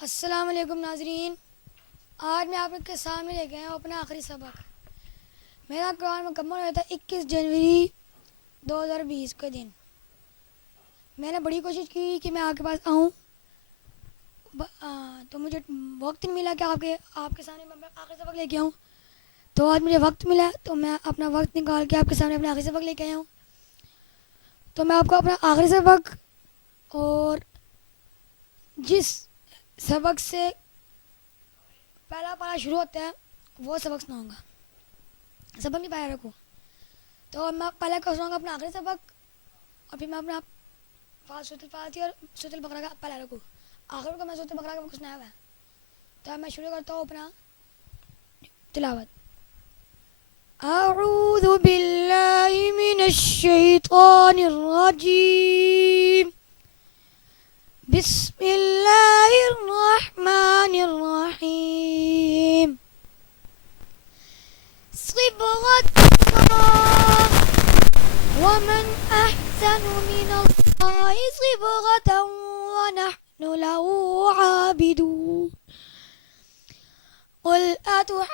السلام علیکم ناظرین، آج میں آپ کے سامنے لے کے آیا ہوں اپنا آخری سبق۔ میرا قرآن مکمل ہوا تھا 21 جنوری 2020 کے دن۔ میں نے بڑی کوشش کی کہ میں آپ کے پاس آؤں، تو مجھے وقت نہیں ملا کہ آپ کے سامنے میں آخری سبق لے کے آؤں۔ تو آج مجھے وقت ملا تو میں اپنا وقت نکال کے آپ کے سامنے اپنا آخری سبق لے کے آیا ہوں۔ تو میں آپ کو اپنا آخری سبق اور جس سبق سے پہلا پارا شروع ہوتا ہے وہ سبق سناؤں گا۔ سبق نہیں پایا رکھو تو میں پہلے کو سناؤں گا اپنا آخری سبق، اور پھر میں اپنا سورۃ الفاتحہ اور سورۃ البقرہ کا پہلا رکو، آخر کو میں سورۃ البقرہ کا سنایا ہوا ہے۔ تو میں شروع کرتا ہوں اپنا تلاوت۔ اعوذ باللہ من الشیطان الرجیم، بسم اللہ الرحمن الرحیم۔ صبغة الله ومن أحسن من الله صبغة ونحن له عابدون۔ قل أتحاجوننا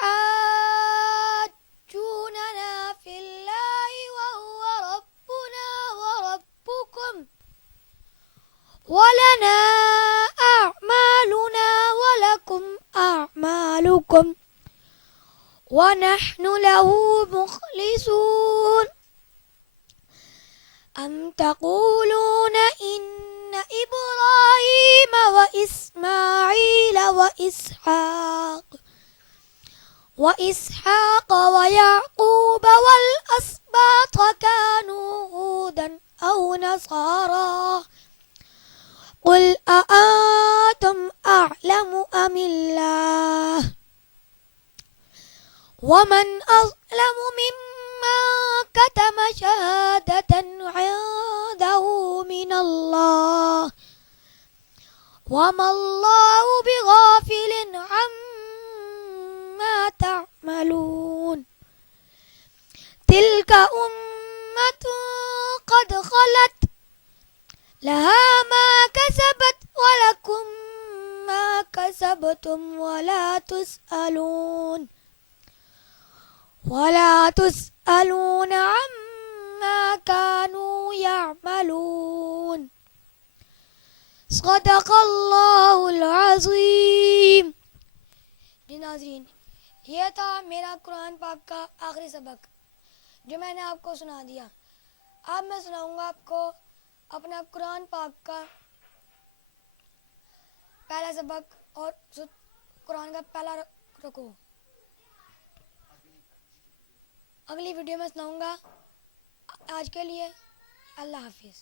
في الله وهو ربنا وربكم ولنا أعمالنا ولكم أعمالكم ونحن له مخلصون۔ أم تقولون إن إبراهيم وإسماعيل وإسحاق ويعقوب والأسباط كانوا هودا أو نصارى؟ قل أأنتم أعلم أم الله؟ ومن أظلم ممن كتم شهادة عنده من الله وما الله بغافل عما تعملون۔ تلك أمة قد خلت لها ما كسبت ولكم ما كسبتم ولا تسألون عما كانوا يعملون۔ صدق اللہ العظیم۔ جی ناظرین، یہ تھا میرا قرآن پاک کا آخری سبق جو میں نے آپ کو سنا دیا۔ اب میں سناؤں گا آپ کو اپنا قرآن پاک کا پہلا سبق اور قرآن کا پہلا رکوع اگلی ویڈیو میں سناؤں گا۔ آج کے لیے اللہ حافظ۔